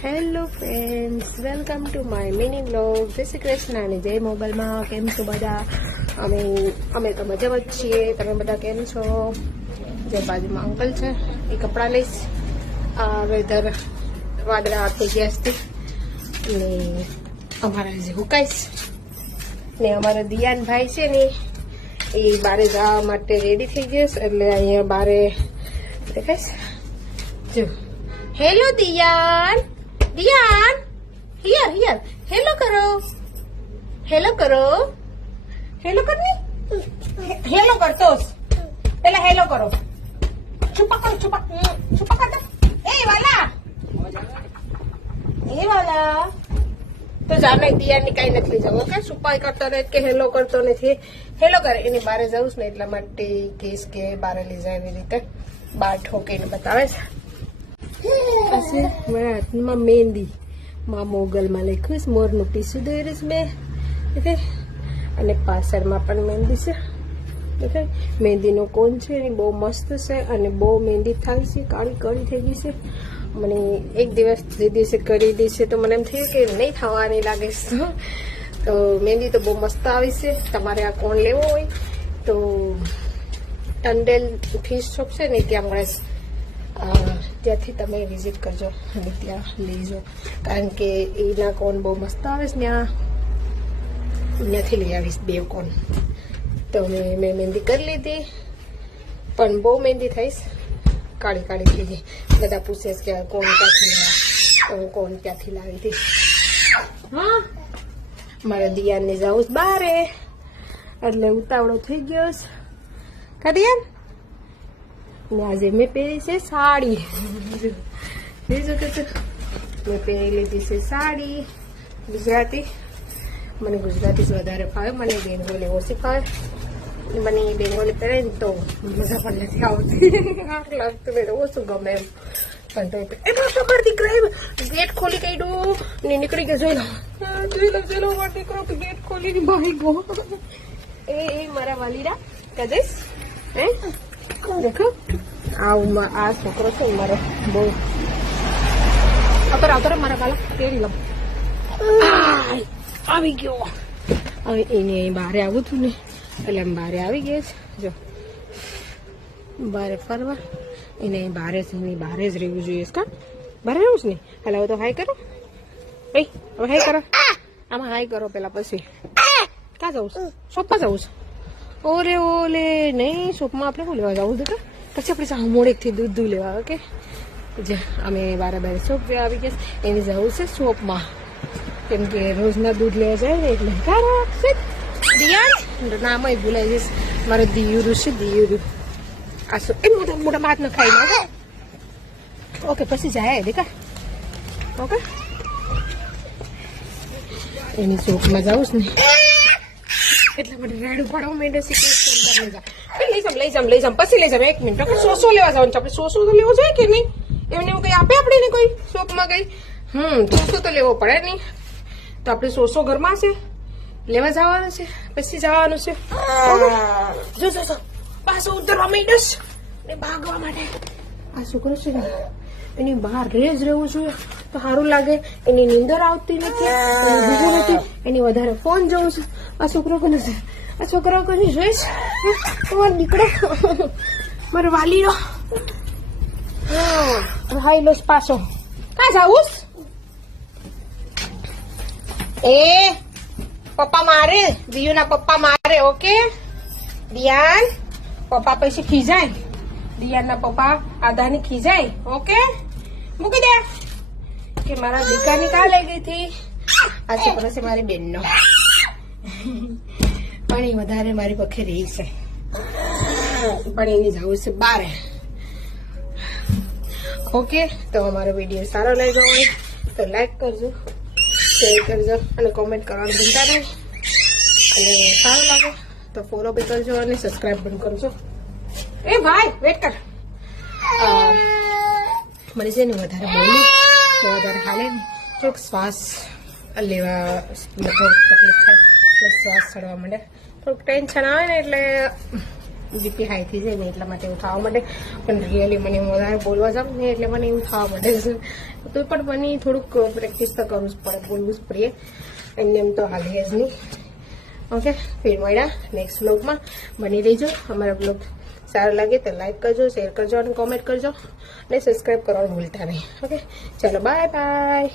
Hello friends, welcome to my mini vlog. જય શ્રી કૃષ્ણ અને જય મોબાઈલમાં. કેમ છો બધા? અમે તો મજામાં જ છીએ. તમે બધા કેમ છો? જે બાજુમાં અંકલ છે એ કપડાં લઈશ. આ વેધર વાદળા થઈ ગયા છે ને અમારા જે હુકાઈશ ને અમારા દિયાનભાઈ છે ને એ બારે જવા માટે રેડી થઈ ગયા છે. એટલે અહીંયા બારે દેખાઈશ. જો હેલો દિયાન, દિયાન હિયર હિયર, હેલો કરો, હેલો કરો, હેલો કરની, હેલો કરતો પેલા હેલો કરો. છુપા કરો, છુપા છુપા કરતો. એ વાલા તો જાને દિયાની કઈ નથી લઈ જવું. ઓકે, છુપાઈ કરતો નથી કે હેલો કરતો નથી. હેલો કરે એની બારે જવું ને એટલા માટે કેસ કે બારે લઈ જાય એવી રીતે બાર ઠોકીને બતાવે છે. પછી મારા હાથમાં મહેંદી માં મોગલમાં લખ્યું છે. મોરનું પીસું દોરીશ મેં. ઓકે, અને પાછળમાં પણ મહેંદી છે. ઓકે, મહેંદીનો કોન છે એ બહુ મસ્ત છે અને બહુ મહેંદી થાય છે. કાળી કાળી થઈ ગઈ છે. મને એક દિવસ જે દિવસે કરી દી છે તો મને એમ થયું કે નહીં થવાની લાગે છે. તો મહેંદી તો બહુ મસ્ત આવી છે. તમારે આ કોન લેવો હોય તો ટંડેલ ફિશ શોપ છે ને ત્યાં મળે છે. ત્યાંથી તમે વિઝિટ કરજો અને ત્યાં લઈજો, કારણ કે એના કોન બહુ મસ્ત આવે છે. ત્યાંથી લઈ આવીશ 2 કોન. તો મેં મહેંદી કરી લીધી, પણ બહુ મહેંદી થઈશ, કાળી કાળી થઈ ગઈ. બધા પૂછે કે કોણ ક્યાંથી લાવ્યા, હું કોણ ક્યાંથી લાવી હતી. હા, મારા દિયાને જાઉં બારે એટલે ઉતાવળો થઈ ગયો છે. કા દિયાન? ને આજે મેં પહેરી છે સાડી. બીજું કે મેં પહેરી લીધી છે સાડી ગુજરાતી. મને ગુજરાતી જ વધારે ફાવે, મને બેંગોલી ઓછી ફાવે. મને બેંગોલી પહેરે ને તો મજા પણ નથી આવતી. આગ લાગતું ને ઓછું ગમે એમ. પણ તો એમાં તમારા દીકરા ગેટ ખોલી કાઢ્યું ને નીકળી ગયો. જોઈ લો મારો દીકરો ગેટ ખોલીને ભાઈ ગયો. એ મારા વાલીરા કદેશ હે દેખો. આ છોકરો છે મારો બહુ આવતો મારા વાલા તેડી લઉં. આવી ગયો. હવે એને બહાર આવું હતું ને એટલે આમ બહાર આવી ગયા છે. જો બહાર ફરવા એને બહાર જ રહેવું જોઈએ. કા બહાર રહેવું છે ને? હાલ હવે તો હાય કરો. ભાઈ હવે હાય કરો. આમાં હાય કરો પેલા, પછી ક્યાં જવું છે? શોપમાં જવું છે? ઓલે નહીં, શોપમાં આપણે શું લેવા જવું હતું? પછી આપણે સાવ મોડેકથી દૂધ લેવા. ઓકે, જે અમે બારે શોપ આવી ગયા. એની જવું છે શોપમાં, કેમ કે રોજના દૂધ લેવા જાય ને એટલે. દિયાન નામય ભૂલાઈ જઈશ. મારો દિયુરુ છે, દિયુરુ. આ શું એ મોટા મોટા ભાત ન ખાઈ લો. ઓકે, પછી જાય દેખા. ઓકે, એની શોપમાં જવું છે ને એટલા માટે રેડું પાડવા માંડે છે. લઈ જામ પછી લઈ જામ. 1 મિનિટ. આપણે સોસો લેવા જવાનું છે. આપણે સોસો તો લેવો જોઈએ કે નહીં? એમને એવું કઈ આપે આપણે ને કોઈ શોપમાં કઈ? સોસો તો લેવો પડે નહીં. તો આપણે સોસો ઘરમાં છે, લેવા જવાનું છે, પછી જવાનું છે. જો પાછો ઉતરવા માંડ્યો ને ભાગવા માટે. આ છોકરો છે ને એની બહાર રેજ રહેવું જોઈએ તો સારું લાગે. એની નીંદર આવતી નથી, બીજું નથી, એની વધારે ફોન જોવું છે. આ છોકરો કોને છે? આ છોકરાઓ કોને જોઈશ? તમારો દીકરો મારો વાલીનો હાઈ લો પાછો. ક્યાં જાવું? એ પપ્પા મારે, દિયુના પપ્પા મારે. ઓકે દિયાન, પપ્પા પછી ખીજાય. દિયાનના પપ્પા આધાની ખીજાય. ઓકે, મૂકી દે કે મારા દીકરાની કા લઈ ગઈ હતી. આ છોકરો છે મારી બેનનો, પણ એ વધારે મારી પખે રહી છે. પણ એની જવું છે બારે. ઓકે, તો અમારો વિડીયો સારો લાગ્યો હોય તો લાઈક કરજો, શેર કરજો અને કોમેન્ટ કરવાનું ભૂલતા નહીં. અને સારું લાગે તો ફોલો બી કરજો અને સબસ્ક્રાઈબ પણ કરજો. એ ભાઈ વેટ કર. મને છે ને વધારે બોલું તો વધારે હાલે ને થોડુંક શ્વાસ લેવા થોડુંક તકલીફ થાય એટલે શ્વાસ ચડવા માંડે. થોડુંક ટેન્શન આવે ને એટલે બીપી હાઈ થઈ જાય ને એટલા માટે એવું થવા માટે. પણ રિયલી મને વધારે બોલવા જાઉં ને એટલે મને એવું થવા માટે છે. તો પણ મને થોડુંક પ્રેક્ટિસ તો કરવું જ પડે, બોલવું જ પડે. એમને એમ તો હાલે જ નહીં. ઓકે, ફિર મળ્યા નેક્સ્ટ વ્લોગમાં. બની રહીજો. અમારા વ્લોગ સારો લાગે તો લાઈક કરજો, શેર કરજો અને કોમેન્ટ કરજો અને સબસ્ક્રાઈબ કરવાનું ભૂલતા નહીં. ઓકે, ચાલો બાય બાય.